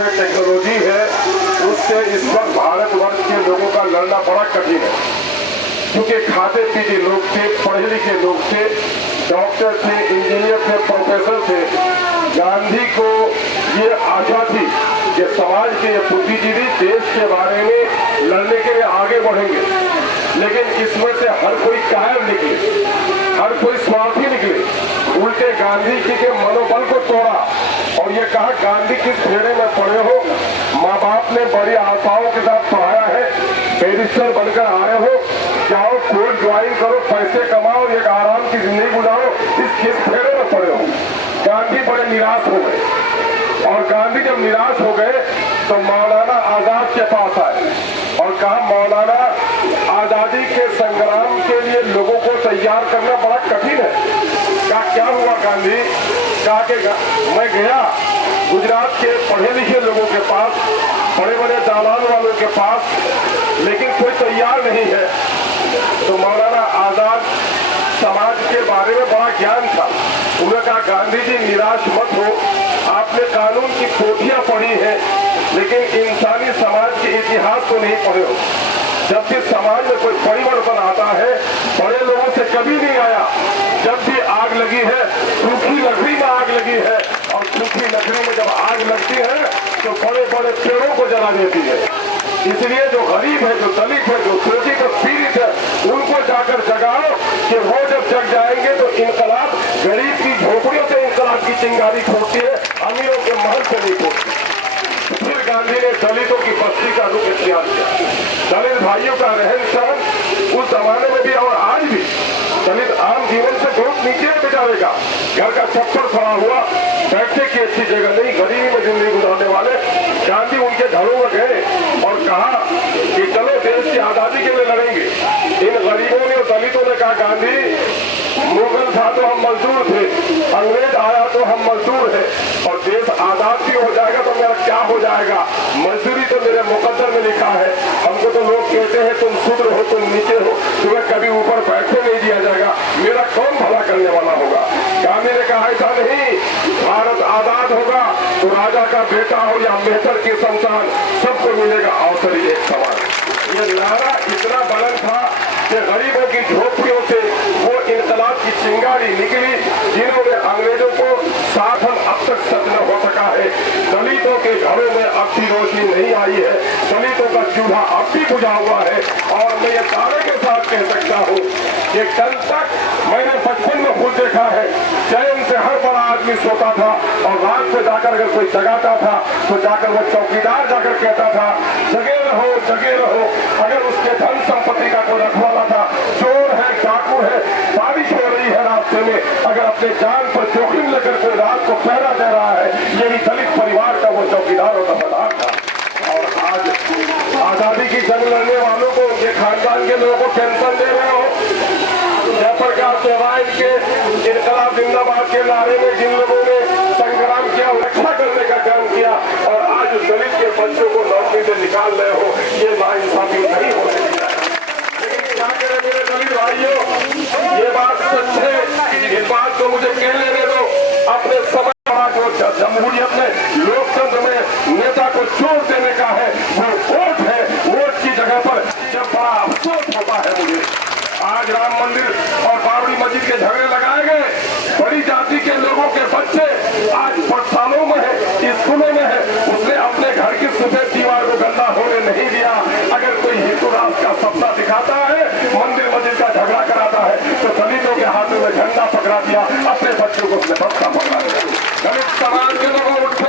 से टेक्नोलॉजी है उससे इस वक्त भारतवर्ष के लोगों का लड़ना बड़ा कठिन है, क्योंकि खाते पीते लोग थे, पढ़े लिखे लोग थे, डॉक्टर थे, इंजीनियर थे, प्रोफेसर थे। गांधी को ये आशा थी कि समाज के बुद्धिजीवी देश के बारे में लड़ने के लिए आगे बढ़ेंगे, लेकिन इसमें से हर कोई कायर निकले, हर कोई स्वार्थी निकले। उल्टे गांधी जी के मनोबल को तोड़ा और ये कहा गांधी किस फेरे में पड़े हो, माँ बाप ने बड़ी आशाओं के साथ पढ़ाया है, बैरिस्टर बनकर आए हो, जाओ कोर्ट ज्वाइन करो, पैसे कमाओ, एक आराम की जिंदगी गुजारो, किस फेरे में पड़े हो। गांधी बड़े निराश हो गए और गांधी जब निराश हो गए तो मौलाना आजाद के पास आए और कहा मौलाना आजादी के संग्राम के लिए लोगों को तैयार करना बड़ा कठिन है। कहा क्या हुआ गांधी? कहा कि मैं गया गुजरात के पढ़े लिखे लोगों के पास, बड़े बड़े दालान वालों के पास, लेकिन कोई तैयार नहीं है। तो मौलाना आजाद समाज के बारे में बड़ा ज्ञान था। उन्होंने कहा गांधी जी निराश मत हो, आपने कानून की पोथियां पढ़ी है लेकिन इंसानी समाज के इतिहास को नहीं पढ़े हो। जब भी समाज में कोई परिवर्तन आता है बड़े लोगों से कभी नहीं आया। जब भी आग लगी है सूखी लकड़ी में आग लगी है और सूखी लकड़ी में जब आग लगती है तो बड़े बड़े पेड़ों को जला देती है। इसलिए जो गरीब है, जो दलित है, जो शोषित और पीड़ित है, उनको जाकर जगाओ कि वो जब जग जाएंगे तो इनकलाब गरीब की झोपड़ियों से इनकलाब की चिंगारी फूटती है, अमीरों के महल से नहीं फूटती। फिर गांधी ने दलितों की बस्ती का रुख इख्तियार किया। दलित भाइयों का रहन सहन उस जमाने में भी और आज भी दलित आम जीवन से बहुत नीचे है बेचारे का। घर का छप्पर खड़ा हुआ, बैठने की अच्छी जगह नहीं, गरीबी में जिंदगी गुजारने वाले। गांधी उनके घरों में गए और कहा कि चलो देश की आजादी के लिए लड़ेंगे। इन गरीबों ने और दलितों ने कहा गांधी मुगल था तो हम मजदूर थे, अंग्रेज आया तो हम मजदूर है, और देश आजाद भी हो जाएगा तो मेरा क्या हो जाएगा? मजदूरी तो मेरे मुकद्दर में लिखा है। हमको तो लोग कहते हैं तुम शूद्र हो, तुम नीचे हो, तुम्हें कभी ऊपर बैठने नहीं दिया जाएगा, मेरा कौन भला करने वाला होगा? गांधी ने कहा ऐसा नहीं, भारत आजाद होगा तो राजा का बेटा हो या मेहतर की संतान, सबको मिलेगा अवसर एक समान। ये नारा इतना बुलंद था कि गरीबों की झोपड़ियों से वो इनकलाब की चिंगारी निकली जिन्होंने अंग्रेजों को शासन अब तक सच न हो सका है। दलितों के घरों में अब भी रोशनी नहीं आई है, दलितों का चूल्हा अब भी बुझा हुआ है। और मैं ये दावे के साथ कह सकता हूँ कि कल तक मैंने बचपन में खुद देखा है, चैन से हर बड़ा आदमी सोता था और रात में जाकर अगर कोई जगाता था तो जाकर वो चौकीदार जाकर कहता था जगे रहो, जगे रहो। अगर उसके धन संपत्ति का कोई रखवाला था, चोर है, डाकू है, बारिश हो रही है रास्ते में, अगर अपने जान पर जोखिम लेकर कोई रात को पहरा दे रहा है, यही दलित परिवार का वो चौकीदार और दफादार था। और आज आजादी की जंग लड़ने वालों को, उनके खानदान के लोगों को टेंशन दे रहे हो। जयप्रकाश नारायण के इनकलाब जिंदाबाद के नारे में जिन लोगों ने संग्राम किया, रक्षा करने का काम किया, और आज दलित के बच्चों को नौकरी से निकाल रहे हो, ये नाइंसाफी नहीं हो रही है। लेकिन क्या करें मेरे दलित भाइयों, ये बात सच है, इस बात को मुझे कह लेने दो। अपने समय जो जमहूरियत में लोकतंत्र में नेता को चोट देने का है वो वोट है। वोट की जगह पर जब बड़ा अफसोस होता है मुझे, आज राम मंदिर और बाबरी मस्जिद के झगड़े लगाए गए, बड़ी जाति के लोगों के बच्चे आज पाठशालों में है, स्कूलों में है, उसने अपने घर की सफेद दीवार को गंदा होने नहीं दिया। अगर कोई हिंदू राष्ट्र का सपना दिखाता है, मंदिर मस्जिद का झगड़ा कराता है, तो दलितों के हाथों में झंडा पकड़ा दिया, अपने बच्चों को उसने बस्ता पकड़ा दिया। दलित समाज के लोगों उठो,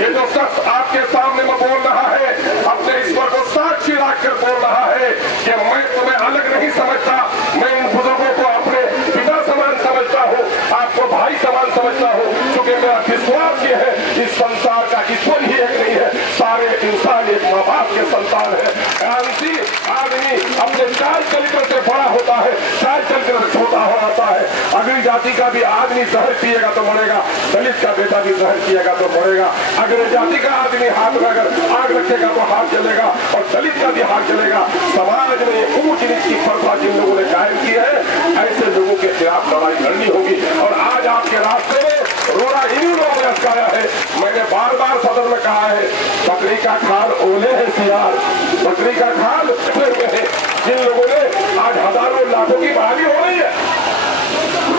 ये जो शख्स आपके सामने में बोल रहा है, अपने ईश्वर को साक्षी रखकर बोल रहा है कि मैं तुम्हें अलग नहीं समझता, मैं इन बुजुर्गों को अपने पिता समान समझता हूँ, आपको भाई समान समझता हूँ, क्योंकि मेरा विश्वास ये है इस संसार का ईश्वर ही एक नहीं है, सारे इंसान एक माँ बाप के संतान है। आदमी अपने चार चरित्र से बड़ा होता है, चार चरित्र से छोटा हो जाता है। अगली जाति का भी आदमी जहर पिएगा तो मरेगा, दलित का बेटा भी जहर पिएगा तो मरेगा। अगली जाति का आदमी हाथ में अगर आग रखेगा तो हाथ जलेगा और दलित का भी हाथ जलेगा। समाज में ऊंच नीच की प्रथा जिन लोगों ने कायम की है, ऐसे लोगों के खिलाफ लड़ाई लड़नी होगी। और आज आपके रास्ते में रोड़ा इन्हीं लोगों ने अटकाया है। मैंने बार बार सदन में कहा है, बकरी का खाल ओले है सियार, बकरी का खाल में है। जिन लोगों ने आज हजारों लाखों की बहाली हो रही है,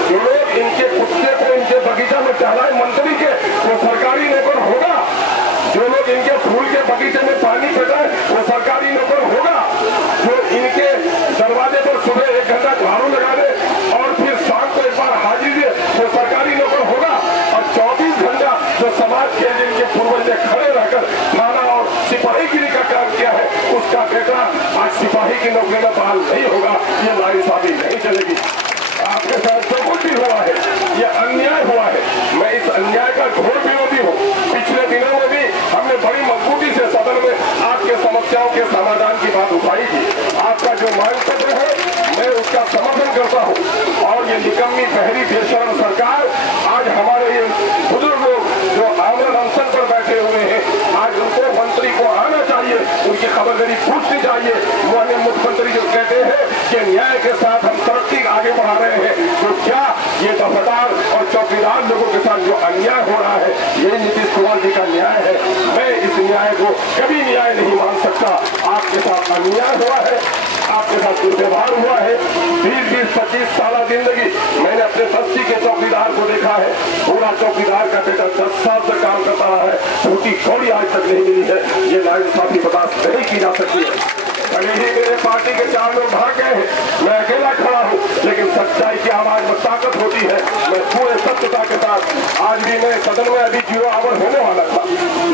जो लोग इनके कुत्ते को इनके बगीचा में टहलाए मंत्री के, वो सरकारी नौकर होगा। जो लोग इनके फूल के बगीचे में पानी फेंकाए, वो सरकारी नौकर होगा। जो इनके दरवाजे पर सुबह 1 घंटा झाड़ू लगा दे और फिर शाम को एक बार हाजिरी दे, वो सरकारी नौकर होगा। और 24 घंटा जो समाज के जिनके पूर्वज ने खड़े रहकर थाना और सिपाहीगिरी का काम किया है, उसका बेटा आज सिपाही की नौकरी में बहाल नहीं होगा। ये नाइंसाफी नहीं चलेगी। आपके साथ जो कुछ भी हुआ है, ये अन्याय हुआ है। मैं इस अन्याय का घोर विरोधी हूँ। पिछले दिनों में भी हमने बड़ी मजबूती से सदन में आपके समस्याओं के समाधान की बात उठाई थी। आपका जो मांग पत्र है, मैं उसका समर्थन करता हूँ। और ये निकम्मी बहरी बेशरम सरकार आज हमारे ये बुजुर्ग लोग जो आमरण अनशन पर बैठे हुए हैं, आज उनको मंत्री को आना चाहिए, उनकी खबरदारी पूछनी चाहिए। माननीय मुख्यमंत्री जो कहते हैं कि न्याय के साथ हम तरक्की आगे बढ़ा रहे हैं, तो क्या ये दफादार और चौकीदार लोगों के साथ जो अन्याय हो रहा है, ये नीतीश कुमार जी का न्याय है। मैं इस न्याय को कभी न्याय नहीं मान सकता। आपके साथ अन्याय हुआ है, आपके साथ दुर्व्यवहार हुआ है। 20-25 साल जिंदगी मैंने अपने बस्ती के चौकीदार को देखा है। पूरा चौकीदार का बेटा 10 साल से काम करता रहा है, उसकी कौड़ी आज तक नहीं मिली है। ये नाइंसाफी बर्दाश्त नहीं की जा सकती है। भले ही मेरे पार्टी के 4 लोग भाग गए हैं, मैं अकेला खड़ा हूँ, लेकिन सच्चाई की आवाज में ताकत होती है। मैं पूरे सत्यता के साथ आज भी मैं सदन में अभी 0 आवर होने वाला था,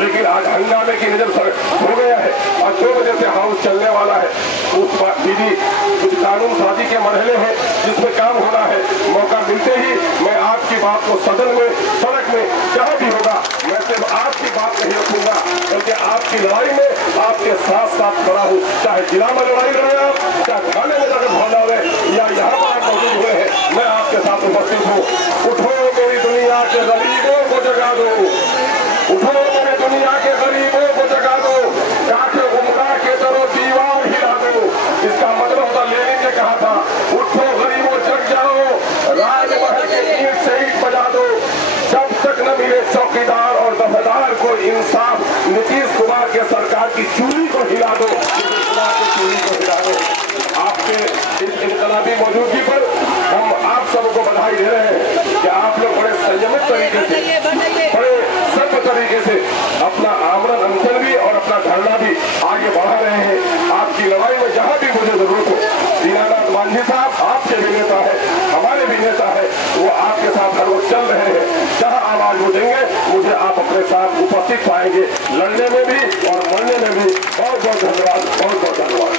लेकिन आज हंगामे की नजर हो गया है और 2 बजे से हाउस चलने वाला है। उस बात दीदी कुछ कानून साजी के मरहले हैं जिसमें काम होना है। मौका मिलते ही मैं आपकी बात को सदन में, सड़क में, जहाँ भी होगा, मैं सिर्फ आपकी बात नहीं रखूंगा, बल्कि आपकी लड़ाई में आपके साथ साथ खड़ा हूँ। चाहे जिला में लड़ाई लड़े आप, चाहे थाने में जाकर भाग डाले, या यहाँ पर आप मौजूद हुए हैं, मैं आपके साथ उपस्थित हूँ। उठो मेरी दुनिया के गरीबों को जगा दो, उठो मेरी दुनिया के गरीबों को जगा दो, जाके उमका के दरो दीवार हिला दो। इसका मतलब था, लेनिन ने कहा था, उठो गरीबों जग जाओ, राजमहल के ईंट से ईंट बजा दो। जब तक न मिले चौकीदार और दफादार को इंसाफ, नीतीश कुमार के सरकार की चूल्ही को हिला दो, चूल्ही को हिला दो। आपके इस इनकलाबी मौजूदगी पर हम आप सबको बधाई दे रहे हैं कि आप लोग बड़े संयमित तरीके से, बड़े सभ्य तरीके से अपना आमरण अनशन भी और अपना धरना भी आगे बढ़ा रहे हैं। आपकी लड़ाई में जहाँ भी मुझे जरूरत हो, दीनानाथ मांझी साहब आपके भी नेता है, हमारे भी नेता है, वो आपके साथ हर वक्त चल रहे हैं। जहाँ आवाज वो देंगे, मुझे आप अपने साथ उपस्थित पाएंगे, लड़ने में भी और मरने में भी। बहुत बहुत धन्यवाद, बहुत बहुत धन्यवाद।